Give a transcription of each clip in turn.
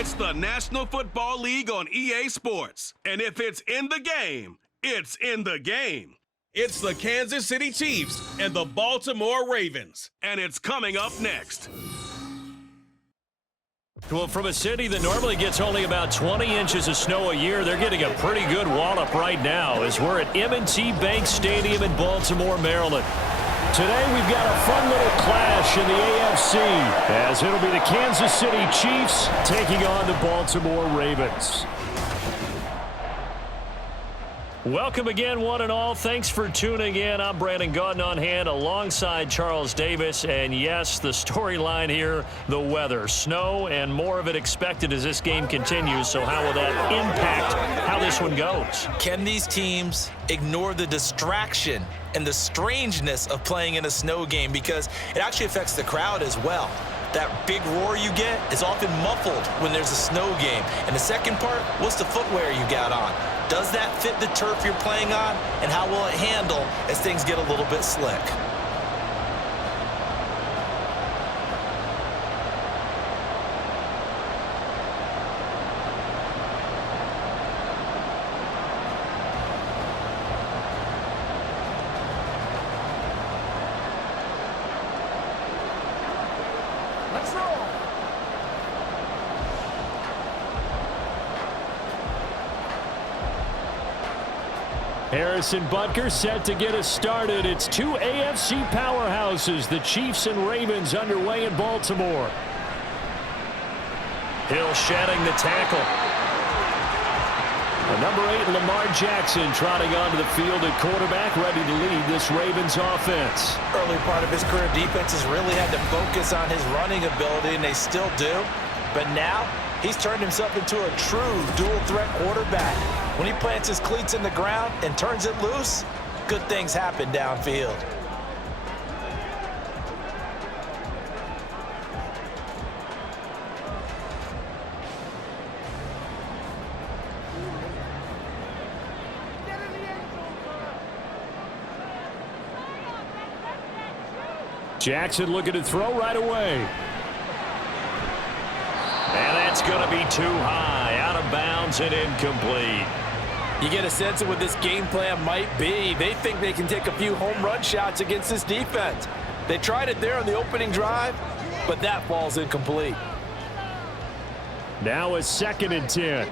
It's the National Football League on EA Sports. And if it's in the game, it's in the game. It's the Kansas City Chiefs and the Baltimore Ravens. And it's coming up next. Well, from a city that normally gets only about 20 inches of snow a year, they're getting a pretty good wallop right now as we're at M&T Bank Stadium in Baltimore, Maryland. Today we've got a fun little clash in the AFC as it'll be the Kansas City Chiefs taking on the Baltimore Ravens. Welcome again, one and all. Thanks for tuning in. I'm Brandon Gautin on hand alongside Charles Davis. And yes, the storyline here, the weather. Snow and more of it expected as this game continues. So how will that impact how this one goes? Can these teams ignore the distraction and the strangeness of playing in a snow game? Because it actually affects the crowd as well. That big roar you get is often muffled when there's a snow game. And the second part, what's the footwear you got on? Does that fit the turf you're playing on? And how will it handle as things get a little bit slick? Let's roll. Harrison Butker set to get us started. It's two AFC powerhouses, the Chiefs and Ravens, underway in Baltimore. Hill shedding the tackle. Number 8, Lamar Jackson, trotting onto the field at quarterback, ready to lead this Ravens offense. Early part of his career, defenses really had to focus on his running ability, and they still do. But now, he's turned himself into a true dual-threat quarterback. When he plants his cleats in the ground and turns it loose, good things happen downfield. Jackson looking to throw right away. And that's going to be too high, out of bounds and incomplete. You get a sense of what this game plan might be. They think they can take a few home run shots against this defense. They tried it there on the opening drive, but that falls incomplete. Now a 2nd and 10.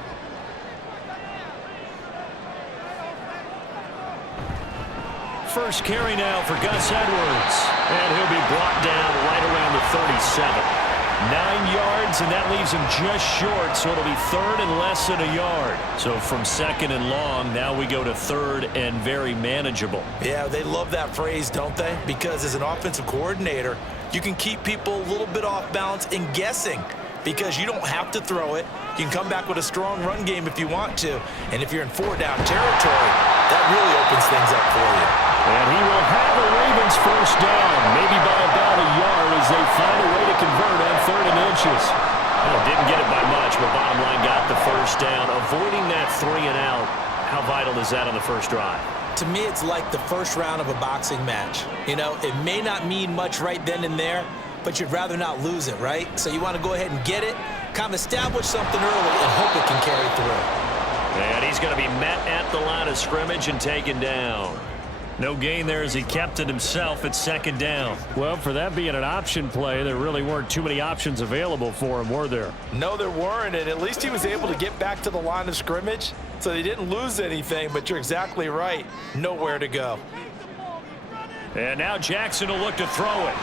First carry now for Gus Edwards. And he'll be brought down right around the 37. 9 yards, and that leaves him just short, so it'll be 3rd and less than a yard. So from 2nd and long, now we go to 3rd and very manageable. Yeah, they love that phrase, don't they? Because as an offensive coordinator, you can keep people a little bit off balance and guessing because you don't have to throw it. You can come back with a strong run game if you want to. And if you're in 4-down territory, that really opens things up for you. And he will have the Ravens first down, maybe by about a yard as they find a way to convert on 3rd and inches. Well, didn't get it by much, but bottom line got the first down. Avoiding that 3 and out, how vital is that on the first drive? To me, it's like the first round of a boxing match. You know, it may not mean much right then and there, but you'd rather not lose it, right? So you want to go ahead and get it, kind of establish something early, and hope it can carry through. And he's going to be met at the line of scrimmage and taken down. No gain there as he kept it himself at 2nd down. Well, for that being an option play, there really weren't too many options available for him, were there? No, there weren't, and at least he was able to get back to the line of scrimmage, so they didn't lose anything, but you're exactly right. Nowhere to go. And now Jackson will look to throw it.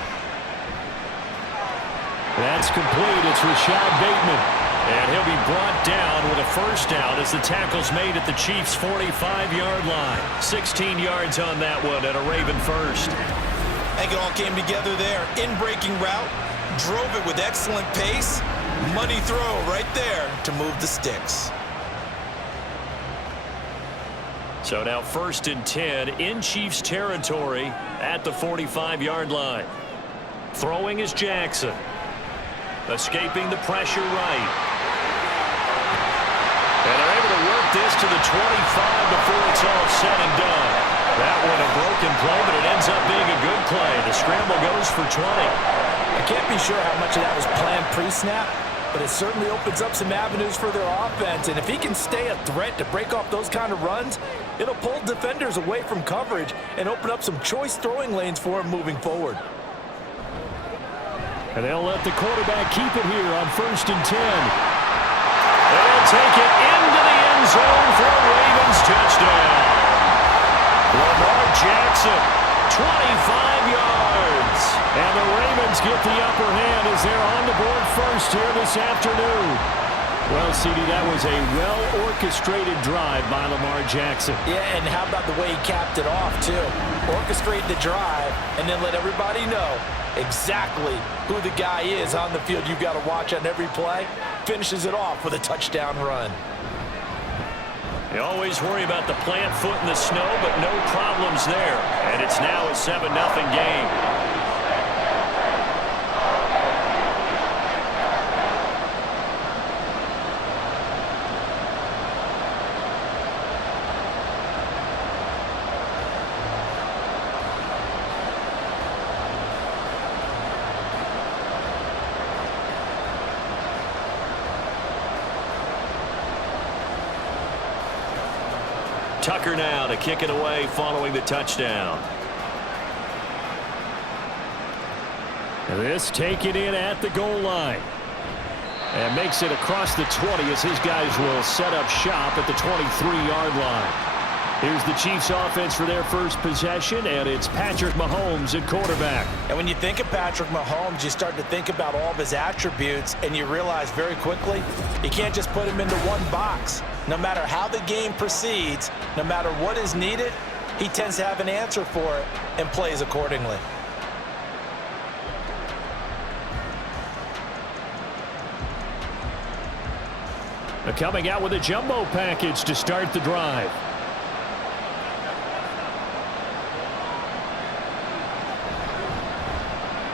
That's complete. It's Rashad Bateman. And he'll be brought down with a first down as the tackle's made at the Chiefs' 45-yard line. 16 yards on that one and a Raven first. I think it all came together there. In-breaking route, drove it with excellent pace. Money throw right there to move the sticks. So now 1st and 10 in Chiefs territory at the 45-yard line. Throwing is Jackson. Escaping the pressure right. And they're able to work this to the 25 before it's all said and done. That one a broken play, but it ends up being a good play. The scramble goes for 20. I can't be sure how much of that was planned pre-snap, but it certainly opens up some avenues for their offense. And if he can stay a threat to break off those kind of runs, it'll pull defenders away from coverage and open up some choice throwing lanes for him moving forward. And they'll let the quarterback keep it here on 1st and 10. They'll take it into the end zone for a Ravens touchdown. Lamar Jackson, 25 yards. And the Ravens get the upper hand as they're on the board first here this afternoon. Well, CD, that was a well-orchestrated drive by Lamar Jackson. Yeah, and how about the way he capped it off, too? Orchestrate the drive and then let everybody know exactly who the guy is on the field you've got to watch on every play. Finishes it off with a touchdown run. They always worry about the plant foot in the snow, but no problems there. And it's now a 7-0 game. Tucker now to kick it away following the touchdown. This taken in at the goal line. And makes it across the 20 as his guys will set up shop at the 23-yard line. Here's the Chiefs offense for their first possession, and it's Patrick Mahomes at quarterback. And when you think of Patrick Mahomes, you start to think about all of his attributes, and you realize very quickly you can't just put him into one box. No matter how the game proceeds, no matter what is needed, he tends to have an answer for it and plays accordingly. They're coming out with a jumbo package to start the drive.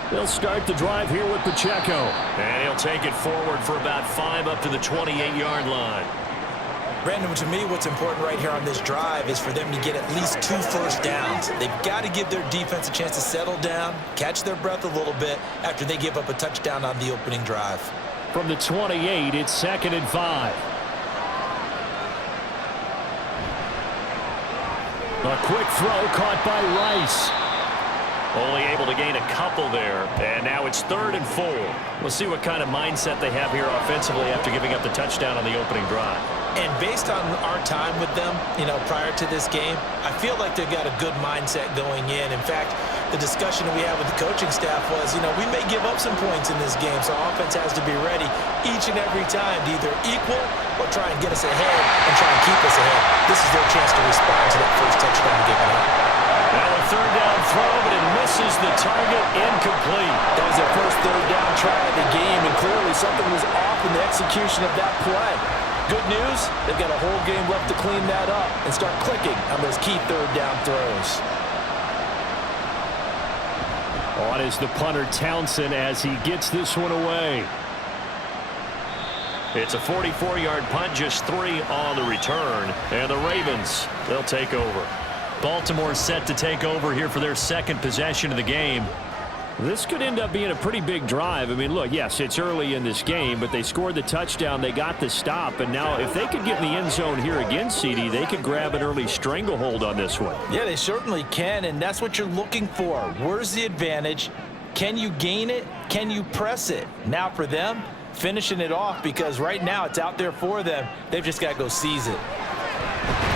They'll start the drive here with Pacheco. And he'll take it forward for about 5 up to the 28-yard line. Brandon, to me, what's important right here on this drive is for them to get at least 2 first downs. They've got to give their defense a chance to settle down, catch their breath a little bit after they give up a touchdown on the opening drive. From the 28, it's 2nd and 5. A quick throw caught by Rice. Only able to gain a couple there, and now it's 3rd and 4. We'll see what kind of mindset they have here offensively after giving up the touchdown on the opening drive. And based on our time with them, prior to this game, I feel like they've got a good mindset going in. In fact, the discussion that we had with the coaching staff was, we may give up some points in this game, so offense has to be ready each and every time to either equal or try and get us ahead and try and keep us ahead. This is their chance to respond to that first touchdown given up. Now a 3rd down throw, but it misses the target, incomplete. That was their first 3rd down try of the game, and clearly something was off in the execution of that play. Good news, they've got a whole game left to clean that up and start clicking on those key 3rd down throws. On is the punter Townsend as he gets this one away. It's a 44-yard punt, just 3 on the return. And the Ravens, they'll take over. Baltimore set to take over here for their 2nd possession of the game. This could end up being a pretty big drive. I mean, look, yes, it's early in this game, but they scored the touchdown, they got the stop, and now if they could get in the end zone here again, CD, they could grab an early stranglehold on this one. Yeah, they certainly can, and that's what you're looking for. Where's the advantage? Can you gain it? Can you press it? Now for them, finishing it off, because right now it's out there for them. They've just got to go seize it.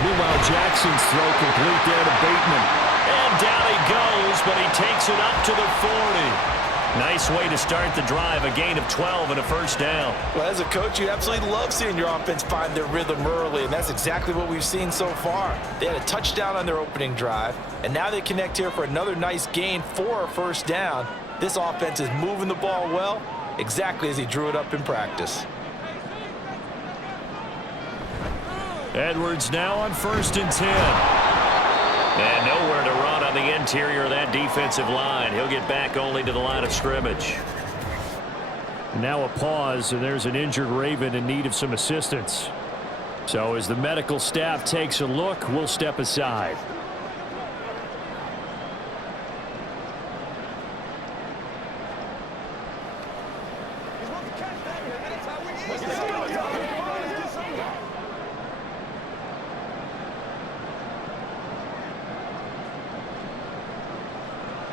Meanwhile, Jackson's throw complete there to Bateman. And down he goes, but he takes it up to the 40. Nice way to start the drive, a gain of 12 and a first down. Well, as a coach, you absolutely love seeing your offense find their rhythm early, and that's exactly what we've seen so far. They had a touchdown on their opening drive, and now they connect here for another nice gain for a first down. This offense is moving the ball well, exactly as he drew it up in practice. Edwards now on 1st and 10. And nowhere to run on the interior of that defensive line. He'll get back only to the line of scrimmage. Now a pause, and there's an injured Raven in need of some assistance. So as the medical staff takes a look, we'll step aside.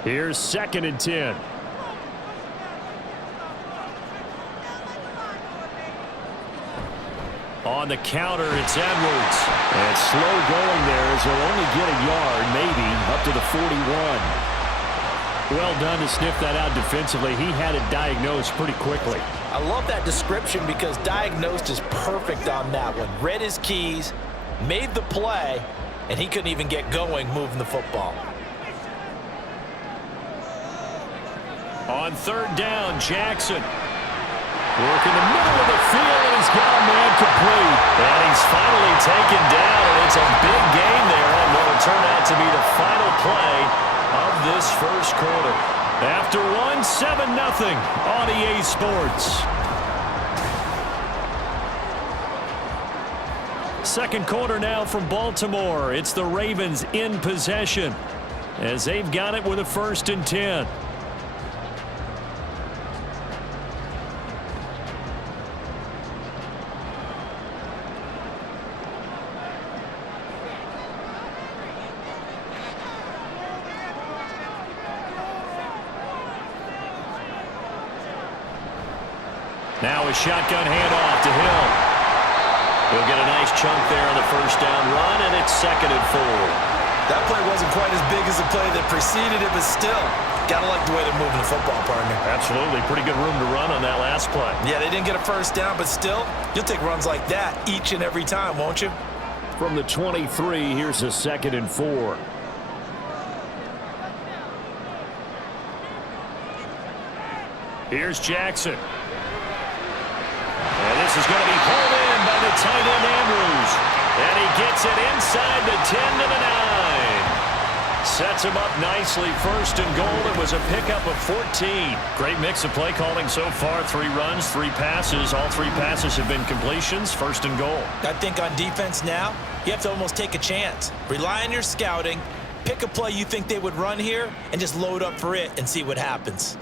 Here's 2nd and 10. On the counter, it's Edwards. And slow going there as they'll only get a yard, maybe, up to the 41. Well done to sniff that out defensively. He had it diagnosed pretty quickly. I love that description because diagnosed is perfect on that one. Read his keys, made the play, and he couldn't even get going moving the football. On 3rd down, Jackson. Working the middle of the field, and he's got a man complete. And he's finally taken down, and it's a big gain there on what will turn out to be the final play of this first quarter. After one, 7-0 on EA Sports. Second quarter now from Baltimore. It's the Ravens in possession as they've got it with a 1st and 10. Now a shotgun handoff to Hill. He'll get a nice chunk there on the 1st down run, and it's 2nd and 4. That play wasn't quite as big as the play that preceded it, but still, gotta like the way they're moving the football, partner. Absolutely. Pretty good room to run on that last play. Yeah, they didn't get a 1st down, but still, you'll take runs like that each and every time, won't you? From the 23, here's a 2nd and 4. Here's Jackson. And this is going to be pulled in by the tight end Andrews. And he gets it inside the 10 to the 9. Sets him up nicely. 1st and goal. It was a pickup of 14. Great mix of play calling so far. 3 runs, 3 passes. All 3 passes have been completions. 1st and goal. I think on defense now, you have to almost take a chance. Rely on your scouting. Pick a play you think they would run here and just load up for it and see what happens.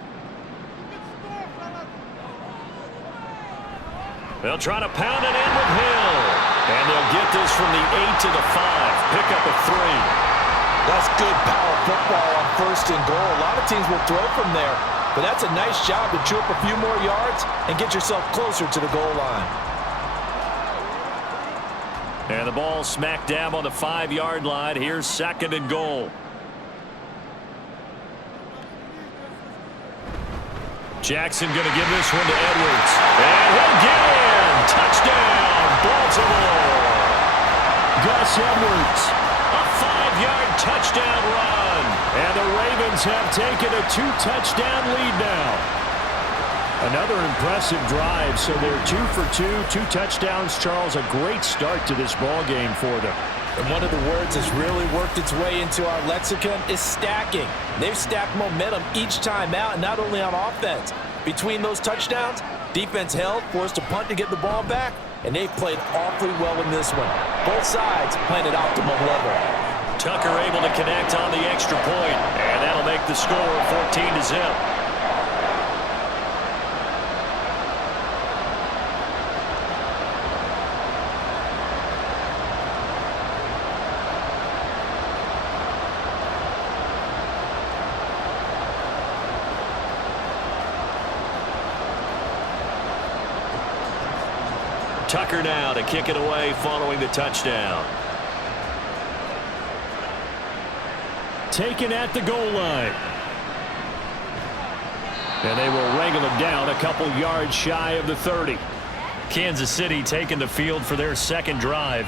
They'll try to pound it in with Hill. And they'll get this from the 8 to the 5. Pick up a 3. That's good power football on 1st and goal. A lot of teams will throw from there, but that's a nice job to chew up a few more yards and get yourself closer to the goal line. And the ball smack dab on the 5-yard line. Here's 2nd and goal. Jackson going to give this one to Edwards. And he'll get in. Touchdown, Baltimore. Gus Edwards, a 5-yard touchdown run. And the Ravens have taken a 2-touchdown lead now. Another impressive drive, so they're 2 for 2, 2 touchdowns. Charles, a great start to this ball game for them. And one of the words that's really worked its way into our lexicon is stacking. They've stacked momentum each time out, and not only on offense. Between those touchdowns, defense held, forced a punt to get the ball back, and they've played awfully well in this one. Both sides playing at optimum level. Tucker able to connect on the extra point, and that'll make the score 14-0. Tucker now to kick it away following the touchdown. Taken at the goal line. And they will wrangle him down a couple yards shy of the 30. Kansas City taking the field for their 2nd drive.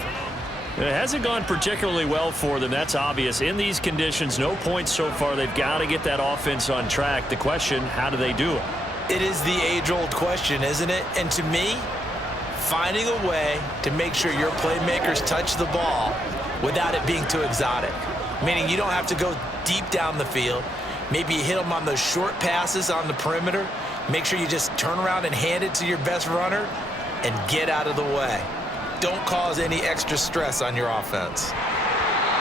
It hasn't gone particularly well for them. That's obvious. In these conditions, no points so far. They've got to get that offense on track. The question, how do they do it? It is the age-old question, isn't it? And to me, finding a way to make sure your playmakers touch the ball without it being too exotic. Meaning you don't have to go deep down the field. Maybe you hit them on those short passes on the perimeter. Make sure you just turn around and hand it to your best runner and get out of the way. Don't cause any extra stress on your offense.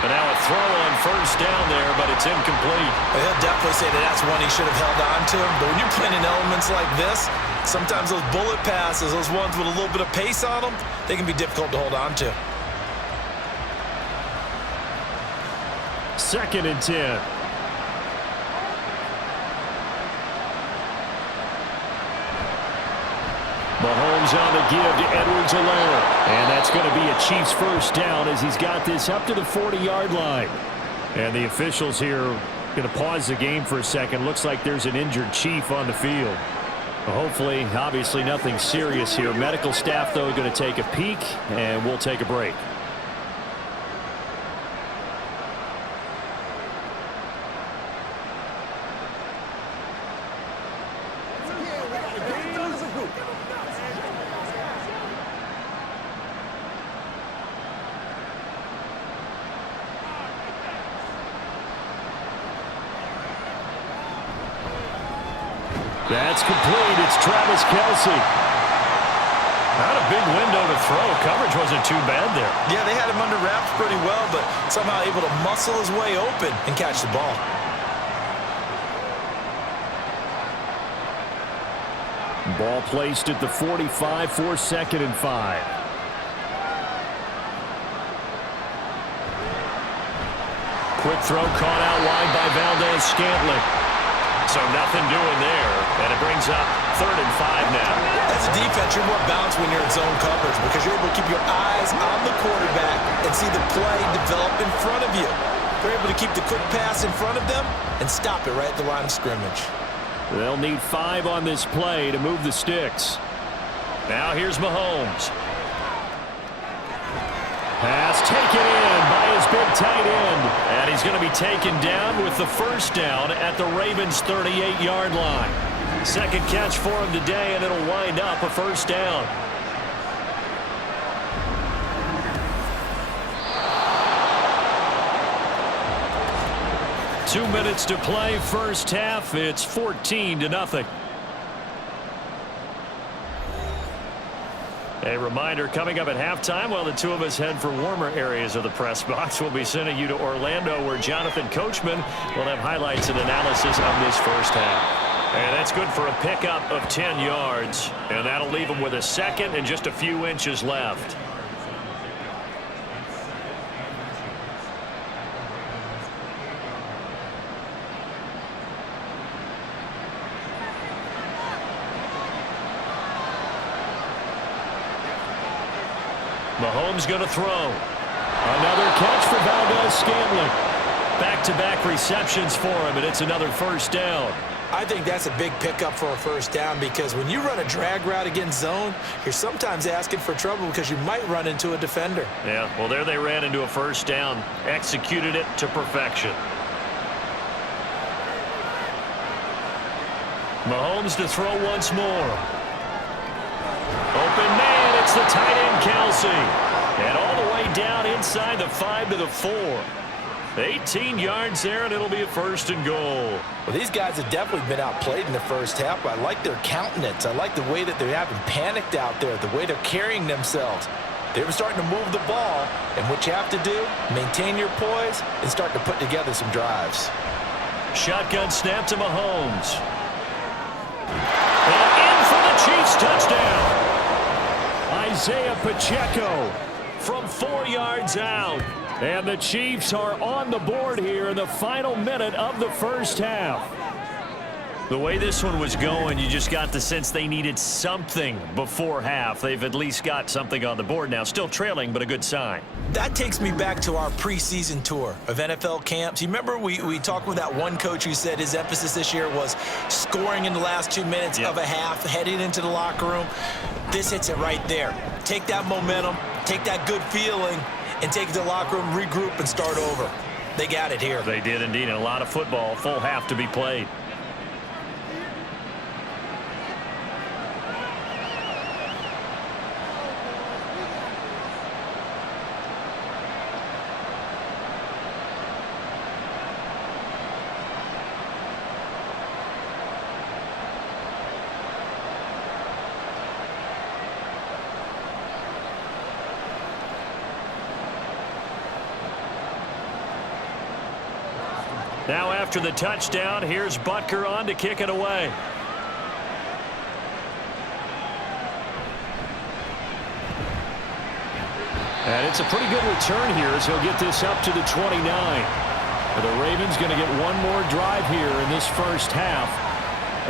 And now a throw on 1st down there, but it's incomplete. Well, he'll definitely say that that's one he should have held on to. But when you're playing in elements like this, sometimes those bullet passes, those ones with a little bit of pace on them, they can be difficult to hold on to. 2nd and 10. Mahomes on the give to Edwards-Helaire. And that's going to be a Chiefs first down as he's got this up to the 40-yard line. And the officials here going to pause the game for a second. Looks like there's an injured Chief on the field. Hopefully, obviously nothing serious here. Medical staff, though, going to take a peek, and we'll take a break. That's complete. It's Travis Kelce. Not a big window to throw. Coverage wasn't too bad there. Yeah, they had him under wraps pretty well, but somehow able to muscle his way open and catch the ball. Ball placed at the 45 for 2nd and 5. Quick throw caught out wide by Valdez-Scantling. So nothing doing there, and it brings up 3rd and 5 now. As a defense, you're more balanced when you're in zone coverage because you're able to keep your eyes on the quarterback and see the play develop in front of you. They're able to keep the quick pass in front of them and stop it right at the line of scrimmage. They'll need 5 on this play to move the sticks. Now here's Mahomes. Pass taken in by his big tight end. And he's going to be taken down with the first down at the Ravens' 38-yard line. Second catch for him today, and it'll wind up a first down. Two minutes to play first half. It's 14-0. A reminder coming up at halftime while the two of us head for warmer areas of the press box. We'll be sending you to Orlando where Jonathan Coachman will have highlights and analysis of this first half. And that's good for a pickup of 10 yards. And that'll leave him with a second and just a few inches left. Mahomes going to throw. Another catch for Valdez-Scantling. Back-to-back receptions for him, and it's another first down. I think that's a big pickup for a first down because when you run a drag route against zone, you're sometimes asking for trouble because you might run into a defender. Yeah, well, there they ran into a first down. Executed it to perfection. Mahomes to throw once more. Open man, it's the tight end Kelce. And all the way down inside the 5 to the 4. 18 yards there, and it'll be a first and goal. Well, these guys have definitely been outplayed in the first half, but I like their countenance. I like the way that they haven't panicked out there, the way they're carrying themselves. They were starting to move the ball, and what you have to do, maintain your poise and start to put together some drives. Shotgun snap to Mahomes. And in for the Chiefs touchdown. Isaiah Pacheco from 4 yards out. And the Chiefs are on the board here in the final minute of the first half. The way this one was going, you just got the sense they needed something before half. They've at least got something on the board now. Still trailing, but a good sign. That takes me back to our preseason tour of NFL camps. You remember we talked with that one coach who said his emphasis this year was scoring in the last 2 minutes of a half, heading into the locker room. This hits it right there. Take that momentum, take that good feeling, and take it to the locker room, regroup, and start over. They got it here. They did indeed, and a lot of football, full half to be played. Now after the touchdown, here's Butker on to kick it away. And it's a pretty good return here as he'll get this up to the 29. The Ravens going to get one more drive here in this first half.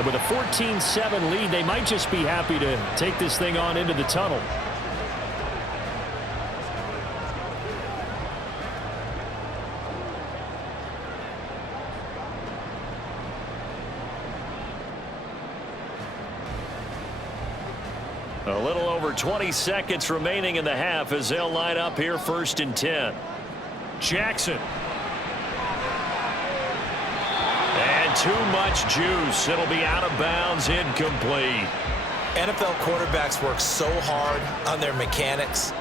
And with a 14-7 lead, they might just be happy to take this thing on into the tunnel. A little over 20 seconds remaining in the half as they'll line up here 1st and 10. Jackson. And too much juice. It'll be out of bounds, incomplete. NFL quarterbacks work so hard on their mechanics,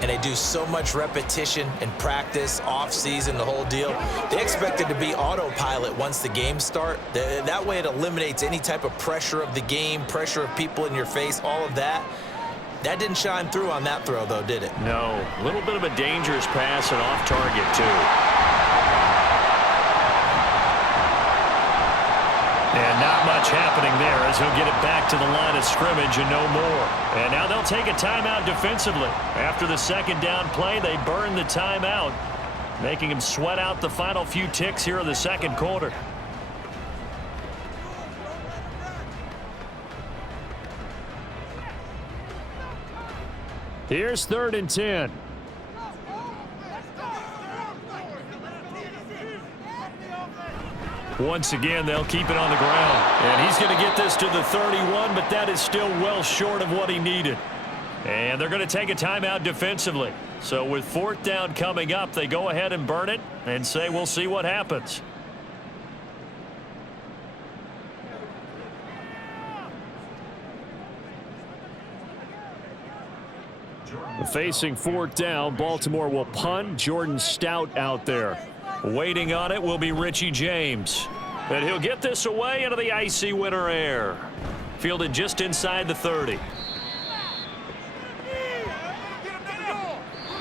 and they do so much repetition in practice, off-season, the whole deal. They expect it to be autopilot once the games start. That way it eliminates any type of pressure of the game, pressure of people in your face, all of that. That didn't shine through on that throw, though, did it? No. A little bit of a dangerous pass and off target, too. And not much happening there as he'll get it back to the line of scrimmage and no more. And now they'll take a timeout defensively. After the second down play, they burn the timeout, making him sweat out the final few ticks here in the second quarter. Here's 3rd and 10. Once again, they'll keep it on the ground. And he's going to get this to the 31, but that is still well short of what he needed. And they're going to take a timeout defensively. So with 4th down coming up, they go ahead and burn it and say we'll see what happens. Facing 4th down, Baltimore will punt. Jordan Stout out there. Waiting on it will be Richie James. And he'll get this away into the icy winter air. Fielded just inside the 30.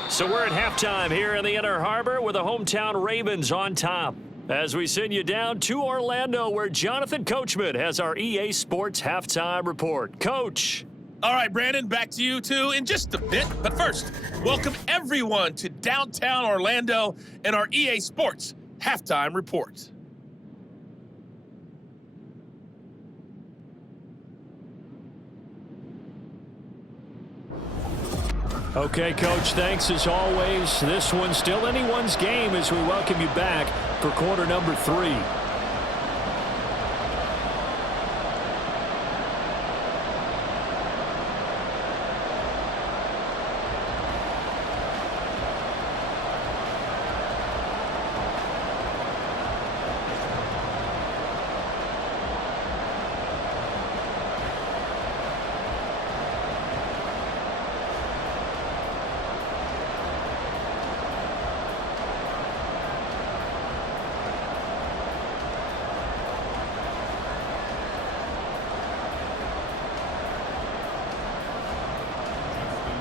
So we're at halftime here in the Inner Harbor with the hometown Ravens on top. As we send you down to Orlando, where Jonathan Coachman has our EA Sports halftime report. Coach. All right, Brandon, back to you two in just a bit. But first, welcome everyone to downtown Orlando and our EA Sports halftime report. Okay, Coach, thanks as always. This one's still anyone's game as we welcome you back for quarter number 3.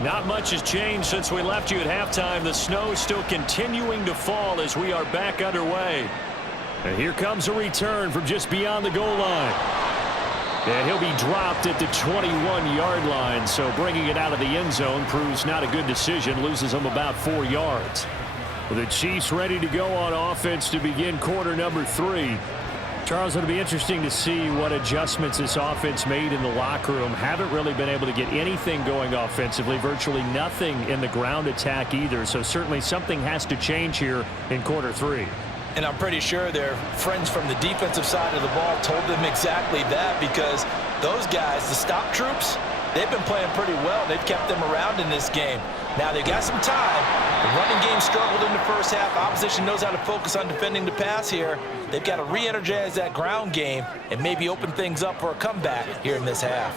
Not much has changed since we left you at halftime. The snow still continuing to fall as we are back underway. And here comes a return from just beyond the goal line. And he'll be dropped at the 21-yard line, so bringing it out of the end zone proves not a good decision, loses him about 4 yards. The Chiefs ready to go on offense to begin quarter number 3. Charles, it'll be interesting to see what adjustments this offense made in the locker room. Haven't really been able to get anything going offensively, virtually nothing in the ground attack either, so certainly something has to change here in quarter 3. And I'm pretty sure their friends from the defensive side of the ball told them exactly that, because those guys, the stop troops, they've been playing pretty well. They've kept them around in this game. Now they've got some time. The running game struggled in the first half. Opposition knows how to focus on defending the pass here. They've got to re-energize that ground game and maybe open things up for a comeback here in this half.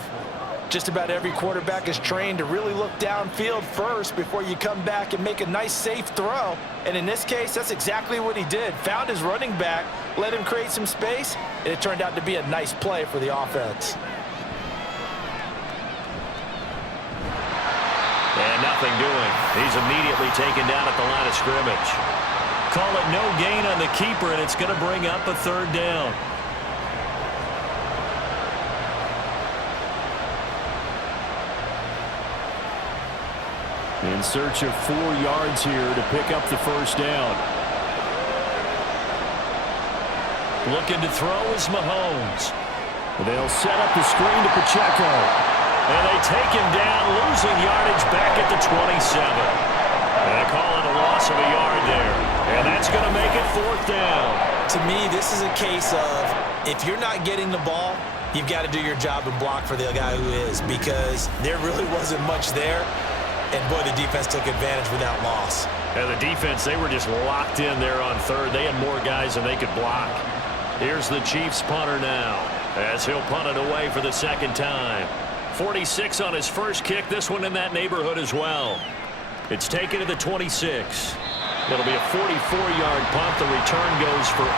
Just about every quarterback is trained to really look downfield first before you come back and make a nice, safe throw. And in this case, that's exactly what he did. Found his running back, let him create some space, and it turned out to be a nice play for the offense. And nothing doing. He's immediately taken down at the line of scrimmage. Call it no gain on the keeper, and it's going to bring up a 3rd down. In search of 4 yards here to pick up the 1st down. Looking to throw is Mahomes. They'll set up the screen to Pacheco. And they take him down, losing yardage back at the 27. And they call it a loss of a yard there. And that's going to make it 4th down. To me, this is a case of if you're not getting the ball, you've got to do your job and block for the guy who is, because there really wasn't much there. And, boy, the defense took advantage with that loss. And the defense, they were just locked in there on 3rd. They had more guys than they could block. Here's the Chiefs punter now, as he'll punt it away for the 2nd time. 46 on his first kick, this one in that neighborhood as well. It's taken to the 26. It'll be a 44-yard punt. The return goes for 8.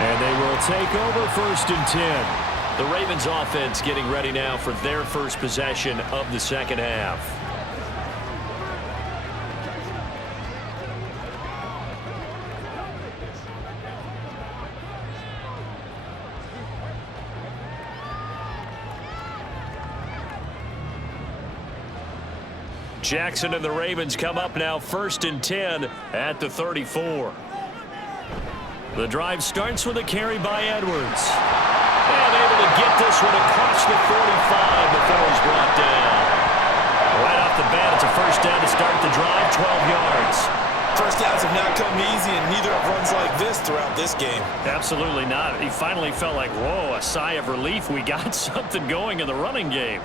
And they will take over 1st and 10. The Ravens offense getting ready now for their first possession of the 2nd half. Jackson and the Ravens come up now 1st and 10 at the 34. The drive starts with a carry by Edwards. And able to get this one across the 45 before he's brought down. Right off the bat, it's a 1st down to start the drive, 12 yards. 1st downs have not come easy, and neither have runs like this throughout this game. Absolutely not. He finally felt like, whoa, a sigh of relief. We got something going in the running game.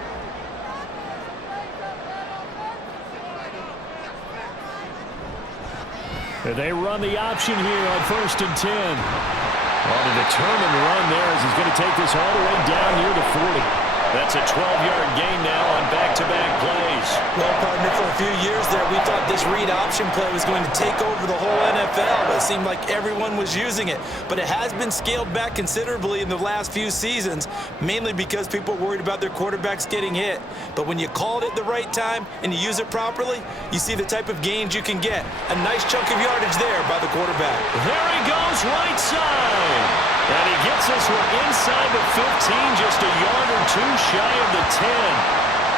They run the option here on 1st and 10. On a determined run there as he's going to take this all the way down near the 40. That's a 12-yard gain now on back-to-back plays. Well, partner, for a few years there, we thought this read option play was going to take over the whole NFL. It seemed like everyone was using it. But it has been scaled back considerably in the last few seasons, mainly because people are worried about their quarterbacks getting hit. But when you call it at the right time and you use it properly, you see the type of gains you can get. A nice chunk of yardage there by the quarterback. There he goes, right side. And he gets this one inside the 15, just a yard or 2 shy of the 10.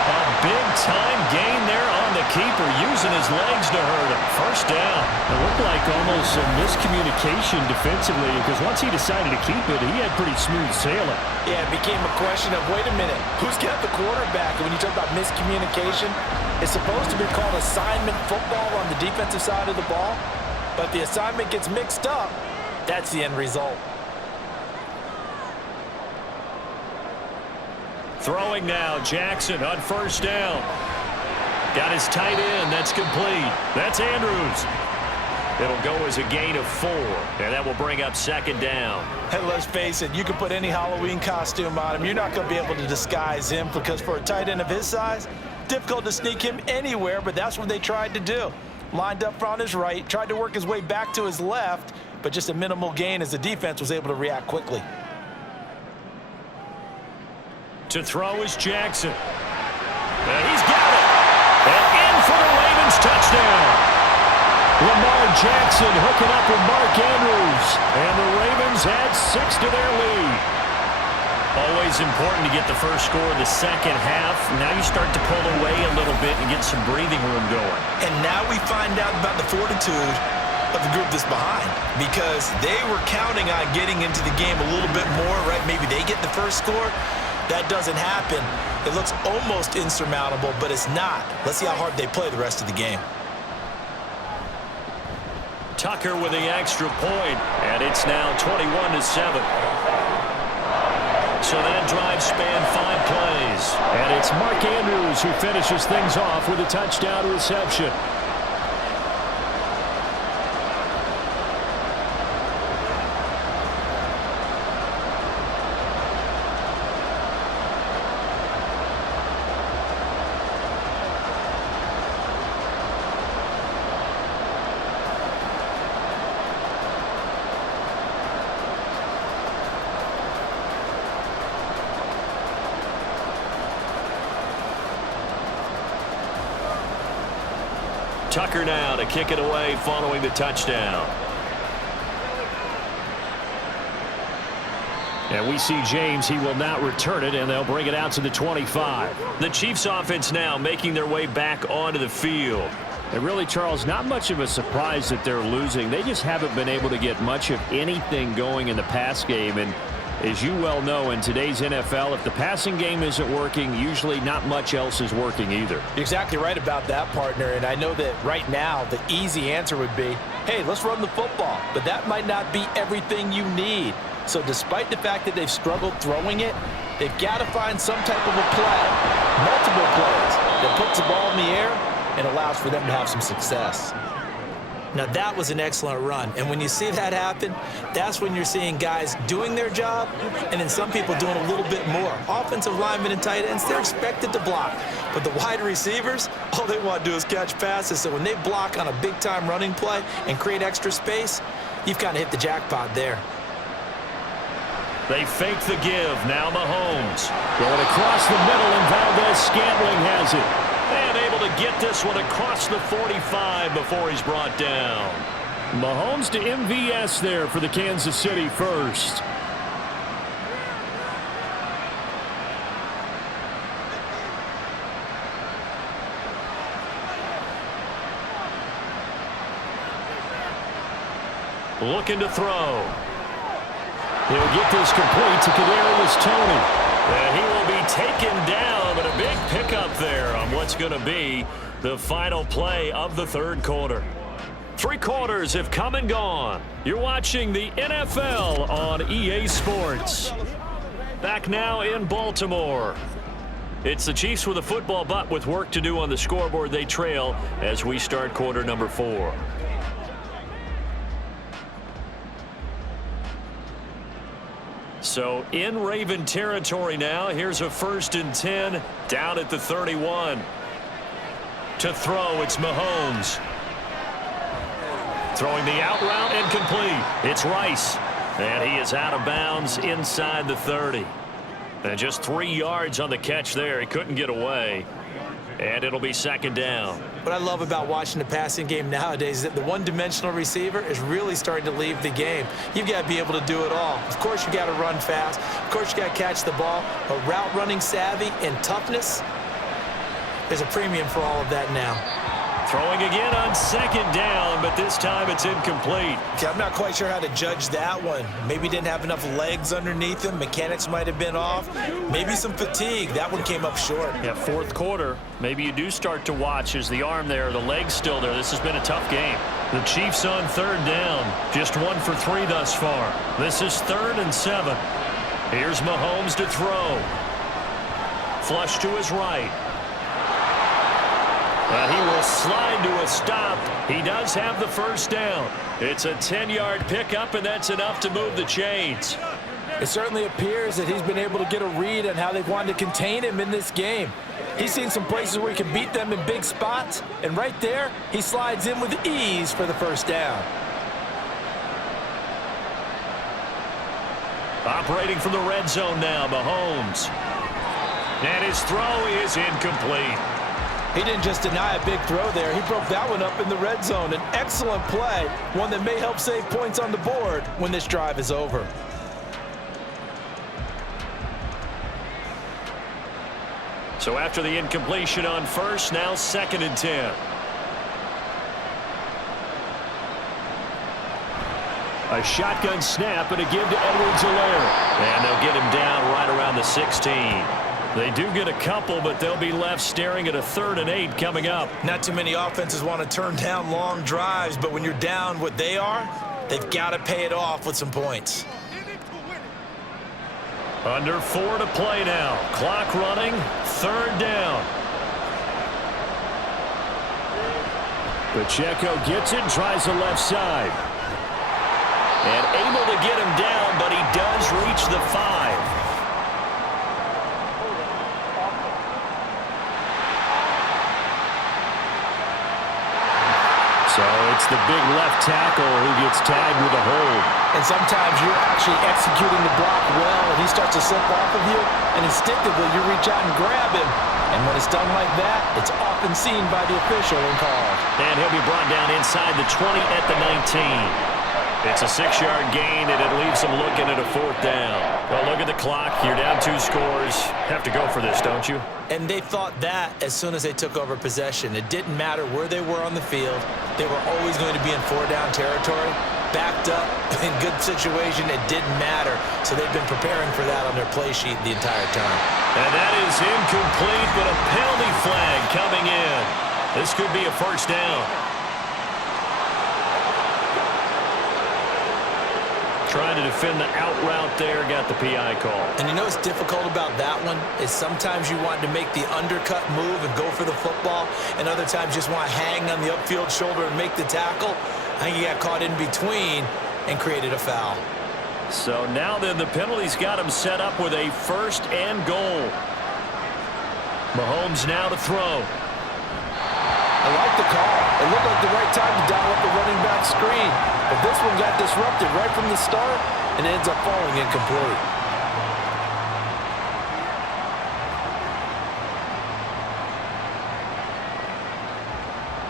A big-time gain there on the keeper, using his legs to hurt him. 1st down. It looked like almost some miscommunication defensively, because once he decided to keep it, he had pretty smooth sailing. Yeah, it became a question of, wait a minute, who's got the quarterback? And when you talk about miscommunication, it's supposed to be called assignment football on the defensive side of the ball. But if the assignment gets mixed up, that's the end result. Throwing now, Jackson on 1st down. Got his tight end, that's complete. That's Andrews. It'll go as a gain of 4, and that will bring up 2nd down. Hey, let's face it, you can put any Halloween costume on him. You're not going to be able to disguise him, because for a tight end of his size, difficult to sneak him anywhere, but that's what they tried to do. Lined up on his right, tried to work his way back to his left, but just a minimal gain as the defense was able to react quickly. To throw is Jackson. And he's got it. And in for the Ravens touchdown. Lamar Jackson hooking up with Mark Andrews. And the Ravens add 6 to their lead. Always important to get the first score of the 2nd half. Now you start to pull away a little bit and get some breathing room going. And now we find out about the fortitude of the group that's behind, because they were counting on getting into the game a little bit more, right? Maybe they get the first score. That doesn't happen. It looks almost insurmountable, but it's not. Let's see how hard they play the rest of the game. Tucker with the extra point, and it's now 21-7. So that drive spanned 5 plays. And it's Mark Andrews who finishes things off with a touchdown reception. Tucker now to kick it away following the touchdown. And we see James. He will not return it, and they'll bring it out to the 25. The Chiefs offense now making their way back onto the field. And really, Charles, not much of a surprise that they're losing. They just haven't been able to get much of anything going in the pass game. And As you well know, in today's NFL, if the passing game isn't working, usually not much else is working either. You're exactly right about that, partner. And I know that right now the easy answer would be, hey, let's run the football. But that might not be everything you need. So despite the fact that they've struggled throwing it, they've got to find some type of a play, multiple plays, that puts the ball in the air and allows for them to have some success. Now, that was an excellent run. And when you see that happen, that's when you're seeing guys doing their job and then some people doing a little bit more. Offensive linemen and tight ends, they're expected to block. But the wide receivers, all they want to do is catch passes. So when they block on a big-time running play and create extra space, you've kind of hit the jackpot there. They fake the give. Now Mahomes. Going across the middle, and Valdez-Scantling has it. And able to get this one across the 45 before he's brought down. Mahomes to MVS there for the Kansas City first. Looking to throw. He'll get this complete to Kadarius Toney. And he will be taken down, but a big pickup there on what's going to be the final play of the third quarter. 3 quarters have come and gone. You're watching the NFL on EA Sports. Back now in Baltimore. It's the Chiefs with a football, but with work to do on the scoreboard, they trail as we start quarter number 4. So in Raven territory now. Here's a 1st and 10 down at the 31. To throw, it's Mahomes. Throwing the out route and complete. It's Rice. And he is out of bounds inside the 30. And just 3 yards on the catch there. He couldn't get away. And it'll be 2nd down. What I love about watching the passing game nowadays is that the one-dimensional receiver is really starting to leave the game. You've got to be able to do it all. Of course, you got to run fast. Of course, you got to catch the ball. But route running savvy and toughness, there's a premium for all of that now. Throwing again on 2nd down, but this time it's incomplete. Okay, I'm not quite sure how to judge that one. Maybe didn't have enough legs underneath him. Mechanics might have been off. Maybe some fatigue. That one came up short. Yeah, 4th quarter. Maybe you do start to watch as the arm there, the leg's still there. This has been a tough game. The Chiefs on 3rd down. Just 1 for 3 thus far. This is 3rd and 7. Here's Mahomes to throw. Flush to his right. He will slide to a stop. He does have the 1st down. It's a 10-yard pickup, and that's enough to move the chains. It certainly appears that he's been able to get a read on how they've wanted to contain him in this game. He's seen some places where he can beat them in big spots, and right there, he slides in with ease for the 1st down. Operating from the red zone now, Mahomes. And his throw is incomplete. He didn't just deny a big throw there. He broke that one up in the red zone. An excellent play, one that may help save points on the board when this drive is over. So after the incompletion on 1st, now 2nd and 10. A shotgun snap and a give to Edwards-Helaire. And they'll get him down right around the 16. They do get a couple, but they'll be left staring at a 3rd and 8 coming up. Not too many offenses want to turn down long drives, but when you're down what they are, they've got to pay it off with some points. Under 4 to play now. Clock running. 3rd down. Pacheco gets it and tries the left side. And able to get him down, but he does reach the 5. So it's the big left tackle who gets tagged with a hold. And sometimes you're actually executing the block well, and he starts to slip off of you, and instinctively you reach out and grab him. And when it's done like that, it's often seen by the official and called. And he'll be brought down inside the 20 at the 19. It's a 6-yard gain, and it leaves them looking at a 4th down. Well, look at the clock. You're down 2 scores. Have to go for this, don't you? And they thought that as soon as they took over possession. It didn't matter where they were on the field. They were always going to be in 4-down territory. backed up in good situation. It didn't matter. So they've been preparing for that on their play sheet the entire time. And that is incomplete, but a penalty flag coming in. This could be a first down. Trying to defend the out route there, got the PI call. And you know what's difficult about that one is sometimes you want to make the undercut move and go for the football, and other times you just want to hang on the upfield shoulder and make the tackle. I think he got caught in between and created a foul. So now then the penalty's got him set up with a first and goal. Mahomes now to throw. I like the call. It looked like the right time to dial up the running back screen. But this one got disrupted right from the start and ends up falling incomplete.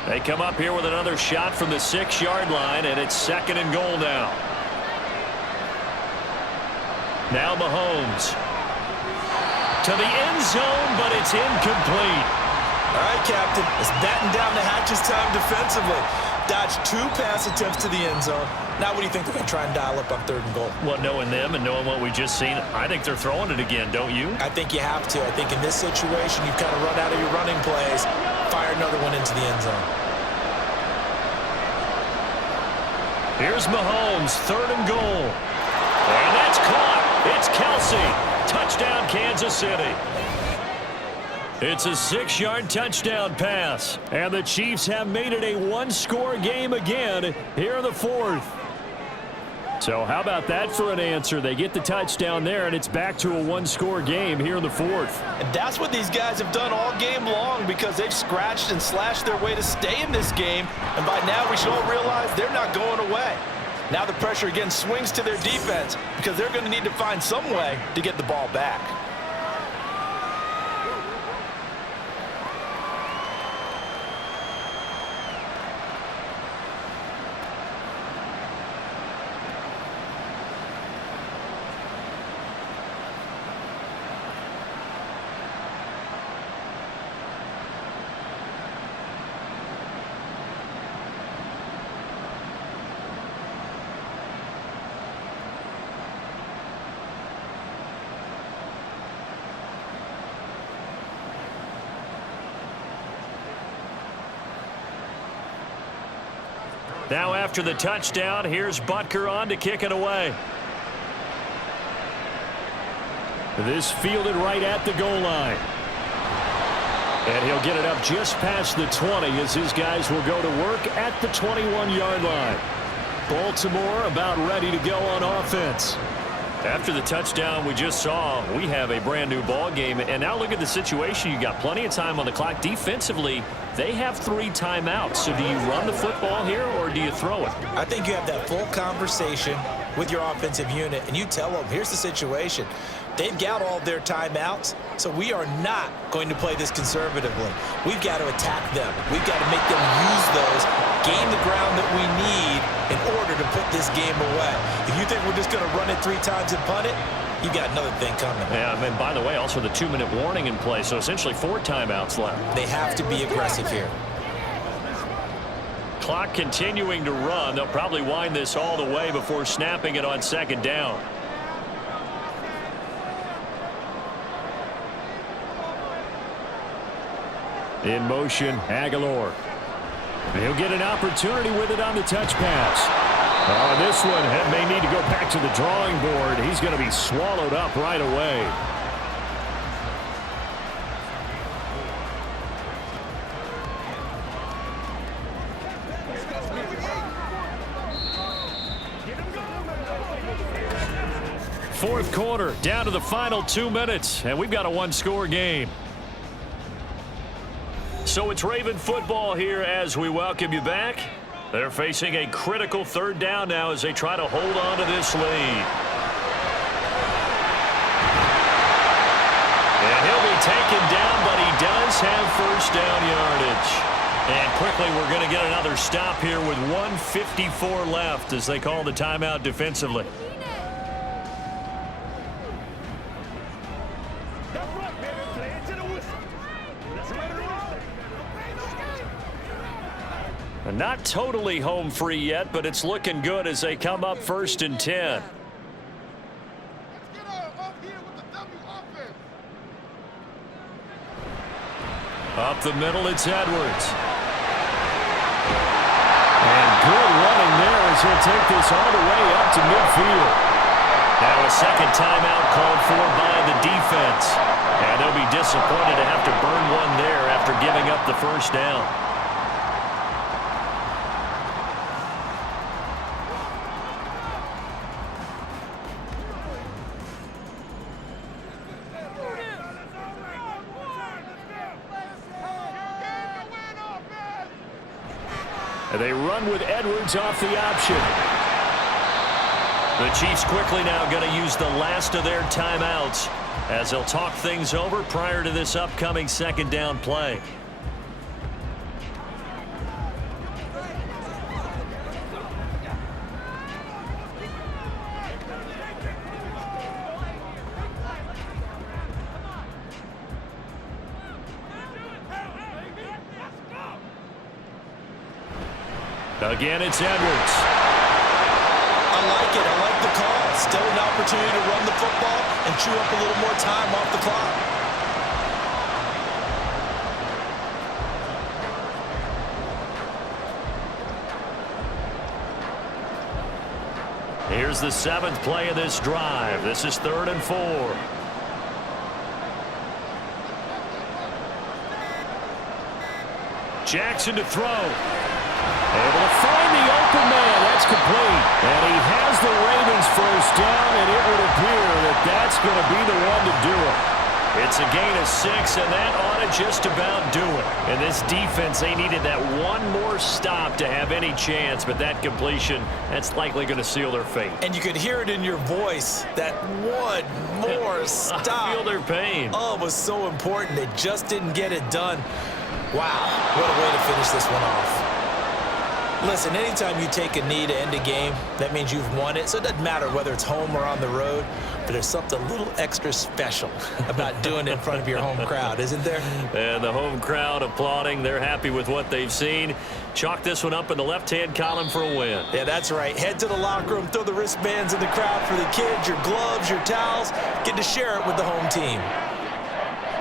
They come up here with another shot from the 6-yard line, and it's second and goal now. Now Mahomes. To the end zone, but it's incomplete. All right, Captain. It's batten down the hatches time defensively. Dodged 2 pass attempts to the end zone. Now what do you think they're going to try and dial up on third and goal? Well, knowing them and knowing what we just seen, I think they're throwing it again, don't you? I think you have to. I think in this situation, you've kind of run out of your running plays. Fire another one into the end zone. Here's Mahomes, third and goal. And that's caught. It's Kelsey. Touchdown, Kansas City. It's a 6-yard touchdown pass. And the Chiefs have made it a one-score game again here in the fourth. So how about that for an answer? They get the touchdown there, and it's back to a one-score game here in the fourth. And that's what these guys have done all game long because they've scratched and slashed their way to stay in this game. And by now we should all realize they're not going away. Now the pressure again swings to their defense because they're going to need to find some way to get the ball back. Now after the touchdown, here's Butker on to kick it away. This fielded right at the goal line. And he'll get it up just past the 20 as his guys will go to work at the 21-yard line. Baltimore about ready to go on offense. After the touchdown we just saw, we have a brand new ball game. And now look at the situation. You got plenty of time on the clock. Defensively, they have 3 timeouts. So do you run the football here or do you throw it? I think you have that full conversation with your offensive unit, and you tell them, here's the situation. They've got all their timeouts, so we are not going to play this conservatively. We've got to attack them. We've got to make them use those, gain the ground that we need in order to put this game away. If you think we're just going to run it 3 times and punt it, you've got another thing coming. Yeah, and by the way, also the 2-minute warning in play, so essentially 4 timeouts left. They have to be aggressive here. Clock continuing to run. They'll probably wind this all the way before snapping it on second down. In motion, Aguilar. He'll get an opportunity with it on the touch pass. This one may need to go back to the drawing board. He's going to be swallowed up right away. Fourth quarter, down to the final 2 minutes, and we've got a one-score game. So it's Raven football here as we welcome you back. They're facing a critical third down now as they try to hold on to this lead. And he'll be taken down, but he does have first down yardage. And quickly we're going to get another stop here with 1:54 left as they call the timeout defensively. Not totally home free yet, but it's looking good as they come up 1st and 10. Up the middle, it's Edwards. And good running there as he'll take this all the way up to midfield. Now a second timeout called for by the defense. And they'll be disappointed to have to burn one there after giving up the first down. And they run with Edwards off the option. The Chiefs quickly now going to use the last of their timeouts as they'll talk things over prior to this upcoming second down play. Again, it's Edwards. I like it. I like the call. Still an opportunity to run the football and chew up a little more time off the clock. Here's the 7th play of this drive. This is 3rd and 4. Jackson to throw. Able to find the open man. That's complete. And he has the Ravens first down, and it would appear that that's going to be the one to do it. It's a gain of 6, and that ought to just about do it. And this defense, they needed that one more stop to have any chance, but that completion, that's likely going to seal their fate. And you could hear it in your voice, that one more stop. I feel their pain. Oh, it was so important. They just didn't get it done. Wow, what a way to finish this one off. Listen, anytime you take a knee to end a game, that means you've won it. So it doesn't matter whether it's home or on the road, but there's something a little extra special about doing it in front of your home crowd, isn't there? And the home crowd applauding. They're happy with what they've seen. Chalk this one up in the left-hand column for a win. Yeah, that's right. Head to the locker room, throw the wristbands in the crowd for the kids, your gloves, your towels. Get to share it with the home team.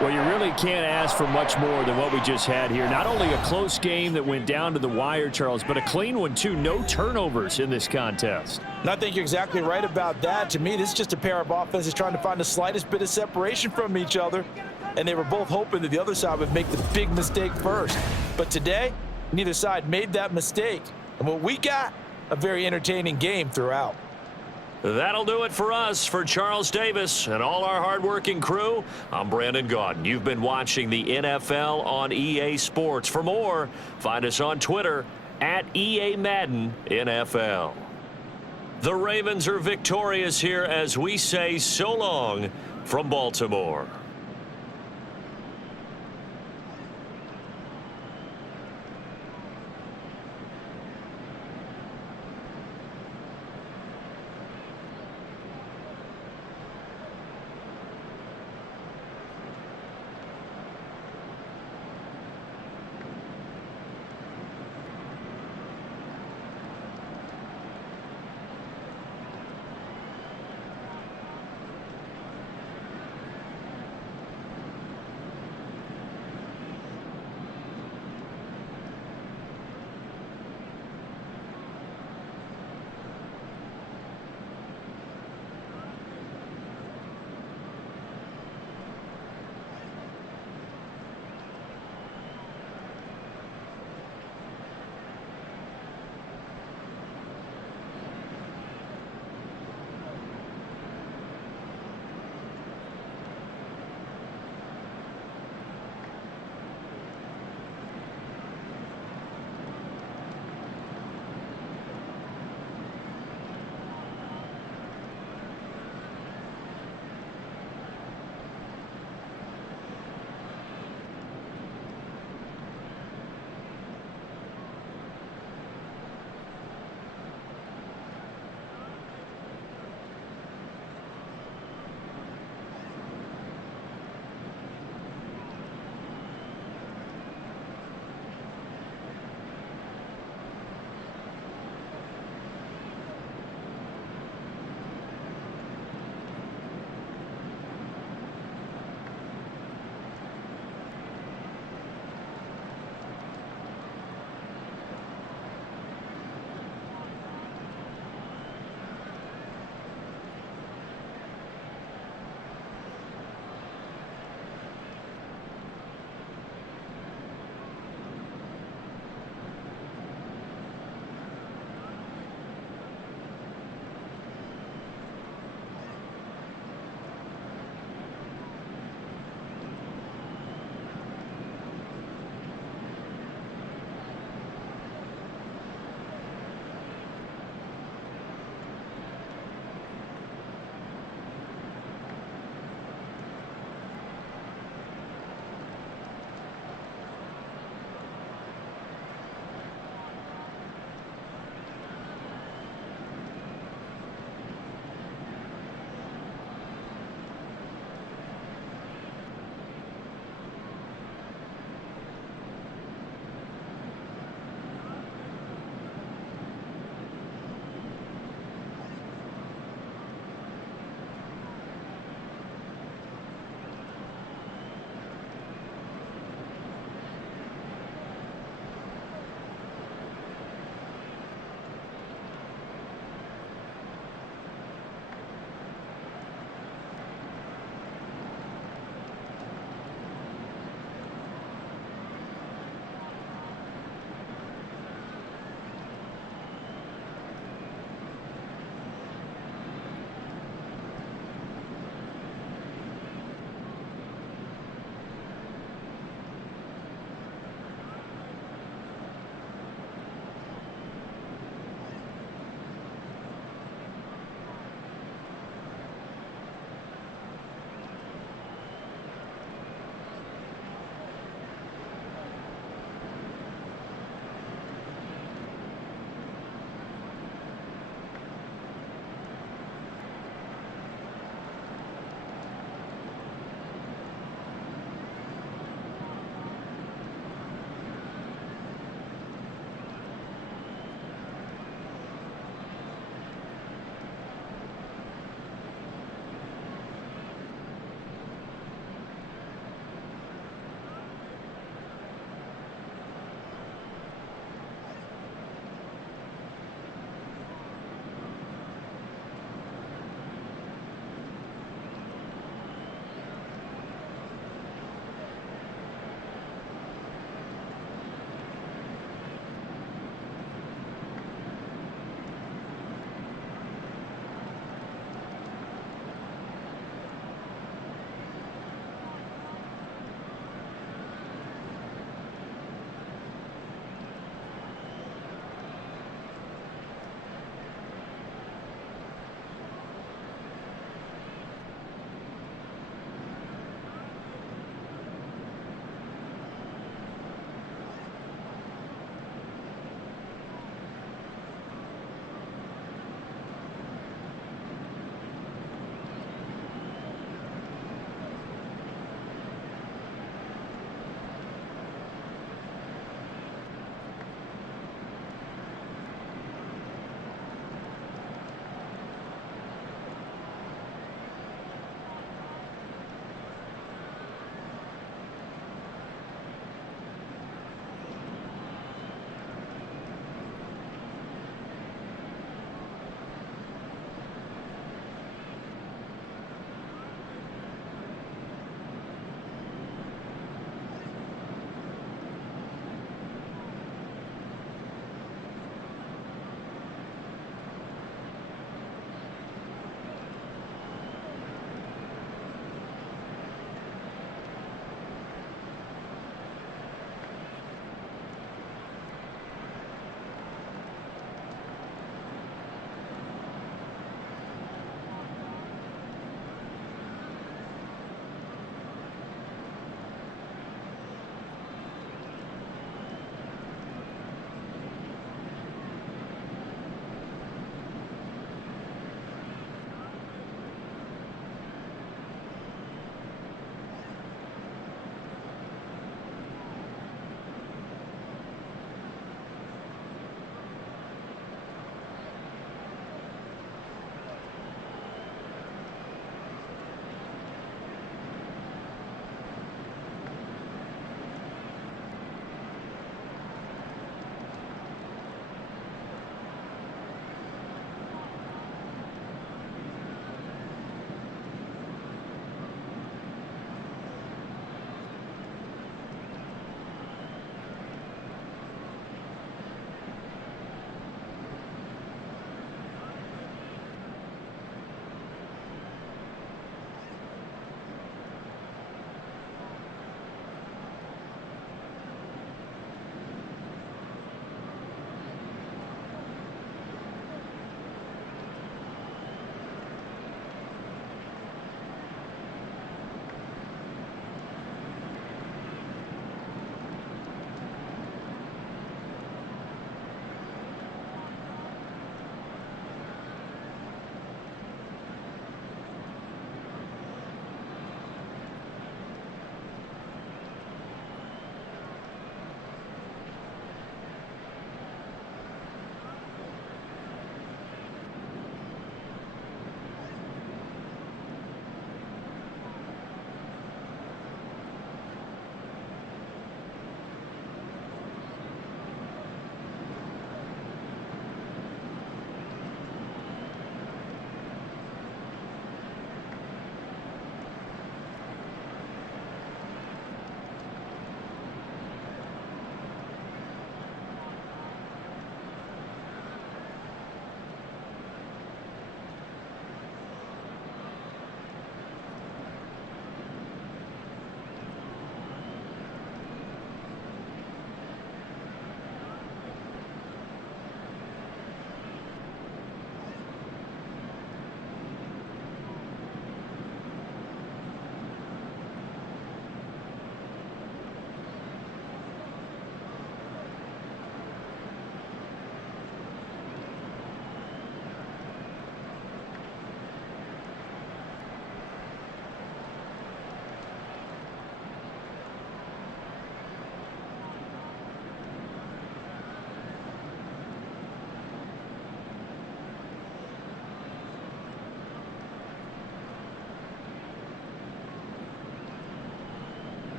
Well, you really can't ask for much more than what we just had here. Not only a close game that went down to the wire, Charles, but a clean one, too. No turnovers in this contest. And I think you're exactly right about that. To me, this is just a pair of offenses trying to find the slightest bit of separation from each other. And they were both hoping that the other side would make the big mistake first. But today, neither side made that mistake. And what we got, a very entertaining game throughout. That'll do it for us. For Charles Davis and all our hardworking crew, I'm Brandon Gaudin. You've been watching the NFL on EA Sports. For more, find us on Twitter at EA Madden NFL. The Ravens are victorious here as we say so long from Baltimore.